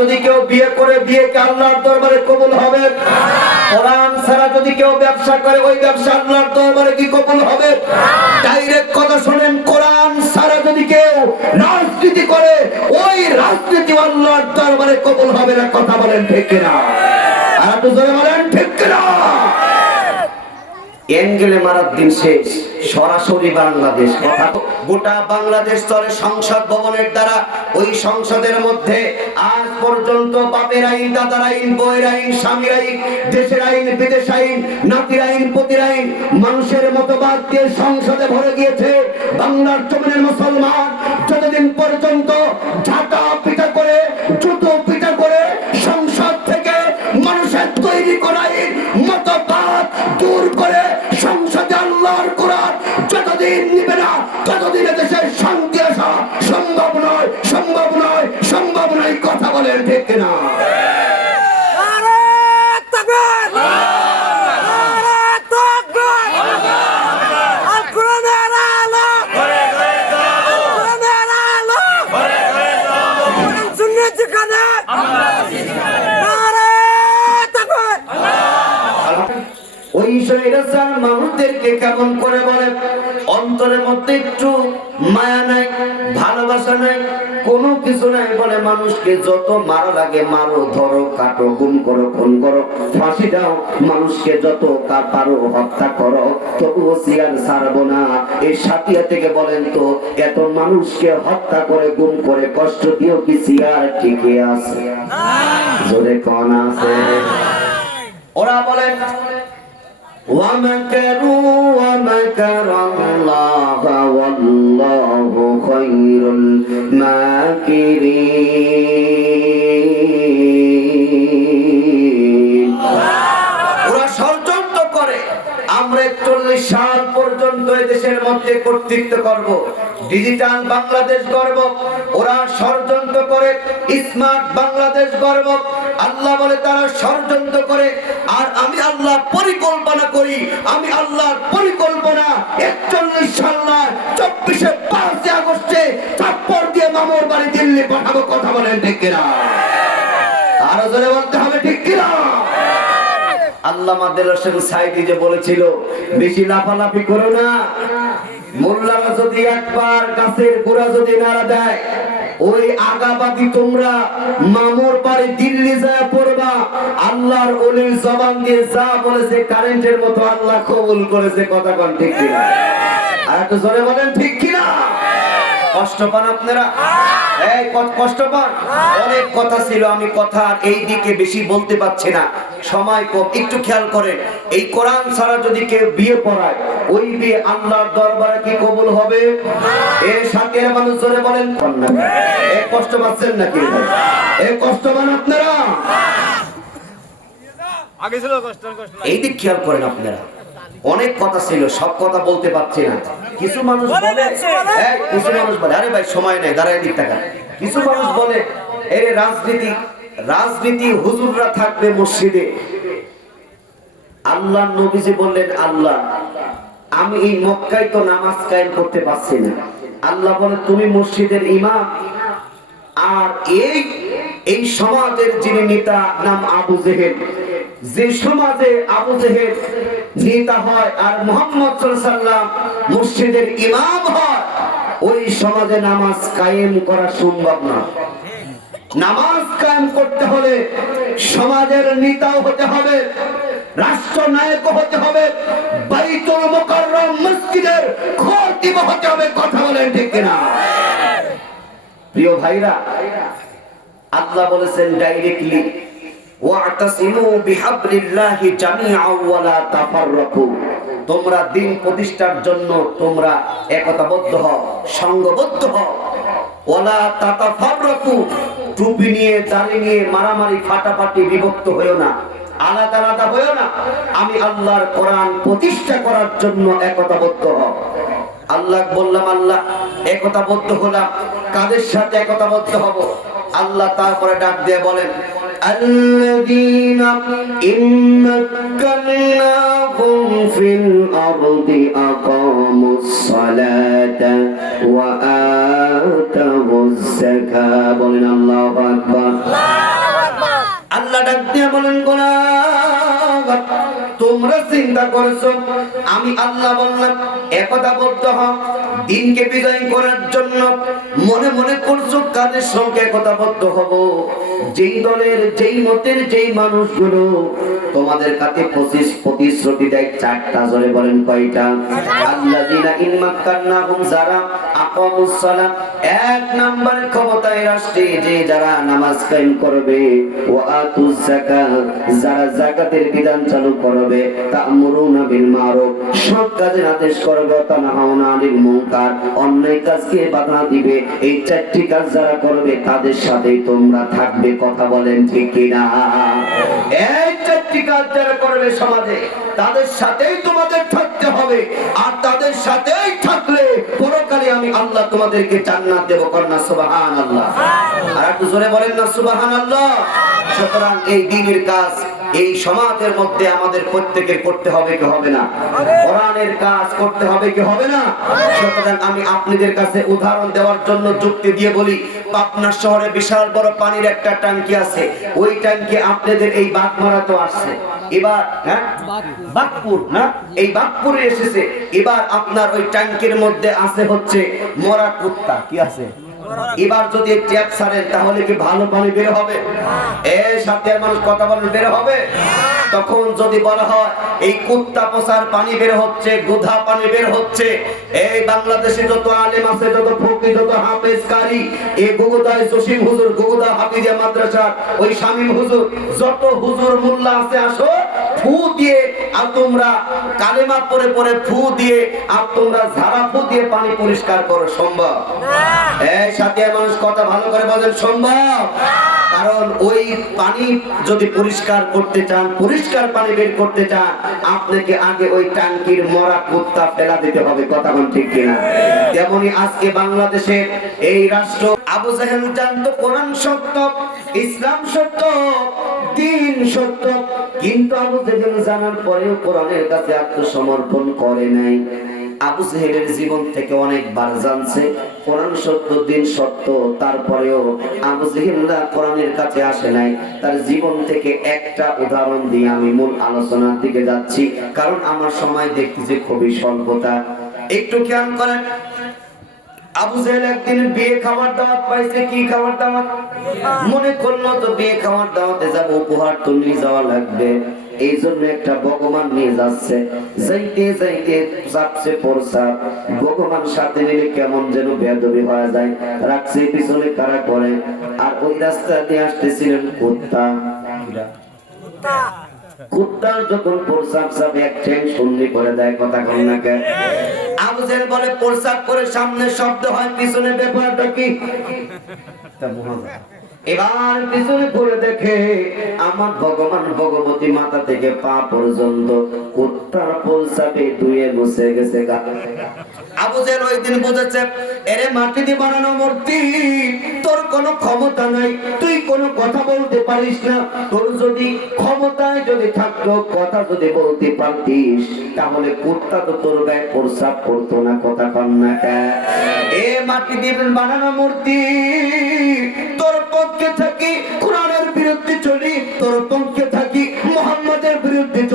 যদি কেউ বিয়ে করে বিয়ে আল্লাহর দরবারে কবুল হবে? কোরআন ছাড়া যদি কেউ ব্যবসা করে, ওই ব্যবসা আল্লাহর দরবারে কি কবুল হবে? ডাইরেক্ট কথা শুনেন, কোরআন ছাড়া যদি কেউ রাজনীতি করে, ওই রাজনীতি আল্লাহর দরবারে কবুল হবে না, কথা বলেন ঠিক কিনা? আর একটু মারার দিন শেষ, সরাসরি বাংলাদেশ। গোটা বাংলাদেশ চলে সংসদ ভবনের দ্বারা। ওই সংসদের মধ্যে আজ পর্যন্ত বাপের আইন, দাদার আইন বইয়ের আইন, স্বামীর আইন, দেশের আইন, বিদেশ আইন, নাতির আইন, পতির আইন, মানুষের মতবাদ দিয়ে সংসদে ভরে গিয়েছে। বাংলার জমিনের মুসলমান যতদিন পর্যন্ত ঝাঁটা পিটা করে, জুতো পিটা করে সংসদ থেকে মানুষের তৈরি করা মতবাদ দূর যতদিন নিবে না ততদিন দেশের শান্তি আসা সম্ভব নয় সম্ভব নয় সম্ভব নয় কথা বলেন ঠিক না নারায়ণ তাকবীর! নারায়ণ তাকবীর! আল কোরআনের আলো! আল কোরআনের আলো! কোরআন সুন্নাত যেখানে! নারায়ণ তাকবীর! ওই শৈরাচার মানুষদেরকে কেমন করে বলে অন্তরের মধ্যে একটু মায়া নাই ভালোবাসা নাই কোনো কিছু নাই বলে মানুষকে যত মারা লাগে মারো ধরো কাটো গুম করো খুন করো ফাঁসি দাও। মানুষকে যত পারো হত্যা করো। তবুও সিয়ার ছাড়বো না। এই সাথিয়া থেকে বলেন তো এত মানুষকে হত্যা করে গুম করে কষ্ট দিও কি সিয়ার টিকে আছে? জোরে কন আছে। ওরা বলেন ومكروا ومكر الله والله خير الماكرين ওরা ষড়যন্ত্র করে আমরা একচল্লিশ সাল পর্যন্ত এই দেশের মধ্যে কর্তৃত্ব করব ডিজিটাল বাংলাদেশ গর্ব ওরা ষড়যন্ত্র করে স্মার্ট বাংলাদেশ গর্ব আল্লাহ বলে তারা ষড়যন্ত্র করে আর আমি আল্লাহ পরিকল্পনা করি আমি আল্লাহর পরিকল্পনা একচল্লিশ সাল নয় চব্বিশে পাঁচই আগস্টে থাপ্পড় দিয়ে মামুর বাড়ি দিল্লি পাঠাবো, কথা বলেন ঠিক কিনা? আরও জোরে বলতে হবে ঠিক কিনা? আল্লামা দিল হোসেন যে বলেছিল, বেশি লাফালাফি করো না। মোল্লারা যদি একবার গাছের গোড়া যদি নাড়া দেয় ওই আগাবাদি তোমরা মামুর বাড়ি দিল্লি যায় পড়বা। আল্লাহর অলির জবান দিয়ে যা বলেছে, কারেন্টের মতো আল্লাহ কবুল করেছে ঠিক কিনা? আর একটু জোরে বলেন, ঠিক কিনা? কষ্ট পান আপনারা? এই কষ্ট পান? অনেক কথা ছিল, আমি কথা এই দিকে বেশি বলতে পারছি না। সময় কম, একটু খেয়াল করেন। এই কোরআন ছাড়া যদি কেউ বিয়ে পড়ায় ওই বিয়ে আল্লাহর দরবারে কি কবুল হবে? এর সাথে মানুষ জোরে বলেন এ কষ্ট পাচ্ছেন নাকি? এ কষ্ট পান আপনারা? আগে ছিল কষ্ট কষ্ট এই দিক খেয়াল করেন আপনারা। অনেক কথা ছিল সব কথা বলতে পারছি না। কিছু মানুষ বলে কিছু মানুষ বলে আরে ভাই সময় নেই দাঁড়ায় দিক টাকা কিছু মানুষ বলে এর রাজনীতি রাজনীতি হুজুররা থাকবে মসজিদে আল্লাহ নবীজি বললেন, আল্লাহ, আমি এই মক্কায় তো নামাজ কায়েম করতে পারছি না। আল্লাহ বলে, তুমি মসজিদের ইমাম, আর এই এই সমাজের যিনি নেতা, নাম আবু জেহেল। যে সমাজে আবু জেহেল নেতা হয় আর মোহাম্মদ সাল্লাম মসজিদের ইমাম হয়, ওই সমাজে নামাজ কায়েম করা সম্ভব না। নামাজ কায়েম করতে হলে সমাজের নেতাও হতে হবে রাষ্ট্রনায়ক হতে হবে, বাইতুল মুকাররম মসজিদের খতিব হতে হবে, কথা বলেন ঠিক কিনা? প্রিয় ভাইরা, আল্লাহ বলেছেন ডাইরেক্টলি ওয়াতাসিমু বিহাবলিল্লাহি জামিআ ওয়া লা তাফাররাকু। তোমরা দিন প্রতিষ্ঠার জন্য তোমরা একতাবদ্ধ হও সংঘবদ্ধ হও। ওয়ালা তাতাফাররাকু, টুপি নিয়ে, দাড়ি নিয়ে মারামারি ফাটাফাটি বিভক্ত হয়েও না। আলাদা আলাদা হয়েও না আমি আল্লাহর কোরআন প্রতিষ্ঠা করার জন্য একতাবদ্ধ হও আল্লাহ বললাম আল্লাহ একতাবদ্ধ হলাম কাদের সাথে একতাবদ্ধ হব আল্লাহ তারপরে ডাক দিয়ে বলেন الذين إن مكناهم في الأرض أقاموا الصلاة وآتوا الزكاة করেছ। আমি আল্লাহ বললাম একথা বলতে হ দিনকে বিজয় করার জন্য মনে মনে করছ কাদের সঙ্গে একতাবদ্ধ হব। যেই দলের, যেই মতের, যেই মানুষগুলো, তোমাদের কাছে পঁচিশ প্রতিশ্রুতি দেয় চারটা, জোরে বলেন কয়টা? যারা এক নম্বরে ক্ষমতায় রাষ্ট্রে যে যারা নামাজ কায়েম করবে, ওয়া আতুজ যাকাত, যারা যাকাতের বিধান চালু করবে বিল মারুফ আদেশ করবে মুনকার অন্যায় কাজকে বাধা দিবে, এই চারটি কাজ যারা করবে, তাদের সাথেই তোমরা থাকবে। কথা বলেন ঠিক কিনা? এই চারটি কাজ যারা করবে সমাজে। তাদের সাথেই তোমাদের থাকতে হবে। আর তাদের সাথেই থাকলে পরকালে আমি আল্লাহ তোমাদেরকে জান্নাত দেব কন্যা সুবাহান আল্লাহ আর একটু জোরে বলেন না সুবাহান আল্লাহ সুতরাং এই দিনের কাজ এই সমাজের মধ্যে আমাদের প্রত্যেকের করতে হবে কি হবে না? কোরআনের কাজ করতে হবে কি হবে না? সুতরাং আমি আপনাদের কাছে উদাহরণ দেওয়ার জন্য যুক্তি দিয়ে বলি পাবনা শহরে বিশাল বড় পানির একটা ট্যাঙ্কি আছে। ওই ট্যাঙ্কি আপনাদের এই বাগমারা তো আসছে। এবার হ্যাঁ? বাগপুর না? এই বাগপুরে এসেছে। এবার আপনার ওই ট্যাঙ্কির মধ্যে আছে হচ্ছে মরা কুত্তা। কি আছে? এবার যদি ট্যাপ ছাড়েন, তাহলে কি ভালো পানি বের হবে? এ, সাথে মানুষ কথা বলেন, বের হবে? তখন যদি বলা হয়, এই কুত্তা পোষার পানি বের হচ্ছে গুধা পানি বের হচ্ছে, এই বাংলাদেশে যত আলেম আছে, যত ফকি যত হাফেজ এ গুগুদায় জসিম হুজুর গুগুদা হাফিজা মাদ্রাসার ওই শামীম হুজুর যত হুজুর মোল্লা আছে আসো ফু দিয়ে আর তোমরা কালেমা পরে পরে ফু দিয়ে আর তোমরা ঝাড়া ফু দিয়ে পানি পরিষ্কার করো সম্ভব? এই সাথে মানুষ কথা ভালো করে বলেন সম্ভব? কারণ ওই পানি যদি পরিষ্কার করতে চান, পরিষ্কার পানি বের করতে চান, আপনাকে আগে ওই ট্যাঙ্কির মরা কুত্তা ফেলা দিতে হবে, কথা কোন ঠিক কিনা? তেমনি আজকে বাংলাদেশের এই রাষ্ট্র, আবু জাহেল জানতো, কোরআন সত্য, ইসলাম সত্য, দিন সত্য, কিন্তু আবু জাহেল জানার পরেও কোরআনের কাছে আত্মসমর্পণ করে নাই। আবু জেহেলের জীবন থেকে অনেকবার জানছে। কোরআন সত্য দিন সত্য তারপরেও আবু জেহেলরা কোরআনের কাছে আসে নাই। তার জীবন থেকে একটা উদাহরণ দিয়ে আমি মূল আলোচনার দিকে যাচ্ছি। কারণ আমার সময় দেখতেছি খুবই স্বল্পতা। একটু খেয়াল করেন। আবু জেহেল একদিন বিয়ে খাবার দাওয়াত পাইছে কি খাবার দাওয়াত? মনে করল তো বিয়ে খাবার দাওয়াতে যাব উপহার তো নিয়ে যাওয়া লাগবে। এই জন্য একটা ভগবান নিয়ে যাচ্ছে। যাইতে যাইতে যাচ্ছে প্রসাদ ভগবান সাথে নিলে কেমন যেন বেদবি হয়ে যায়। রাখছে পিছনে কারা করে আর ওই রাস্তা দিয়ে আসতেছিলেন কুত্তা। কুত্তা। যখন প্রসাব সাব এক ঠ্যাং শূন্য করে দেয় কথা কম না কে আবু জেহেল বলে প্রসাব করে সামনে শব্দ হয় পিছনে ব্যাপারটা কি? তা মহাজন। এবার পিছনে ঘুরে দেখে আমার ভগবান ভগবতী মাথা থেকে পা পর্যন্ত কুত্তার প্রসাবে ধুয়ে মুছে গেছে আবু জেহেল ওই দিন বুঝেছে, এরে মাটি দিয়ে বানানো মূর্তি, তোর কোনো ক্ষমতা নাই, তুই কোনো কথা বলতে পারিস না তোর যদি ক্ষমতায় যদি থাকতো, কথা যদি বলতে পারতিস, তাহলে কুত্তা তো তোর গায়ে প্রসাব করতো না, কথা কন না কে? এ মাটি দিয়ে বানানো মূর্তি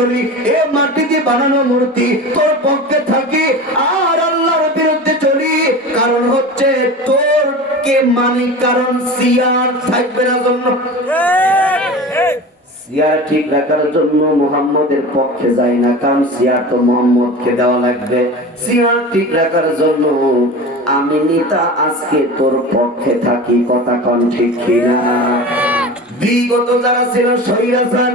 চলি, এ মাটি দিয়ে বানানো মূর্তি, তোর পক্ষে থাকি আর আল্লাহর বিরুদ্ধে চলি। কারণ হচ্ছে তোর কে মানি, কারণ সিয়ার থাকবে না জন্য। সিয়ার ঠিক রাখার জন্য মোহাম্মদের পক্ষে যায় না, কারণ সিয়ার তো দেওয়া লাগবে। সিয়ার ঠিক রাখার জন্য আমি নিতা আজকে তোর পক্ষে থাকি, কথা কন ঠিক কিনা? বিগত যারা ছিল সৈরাসান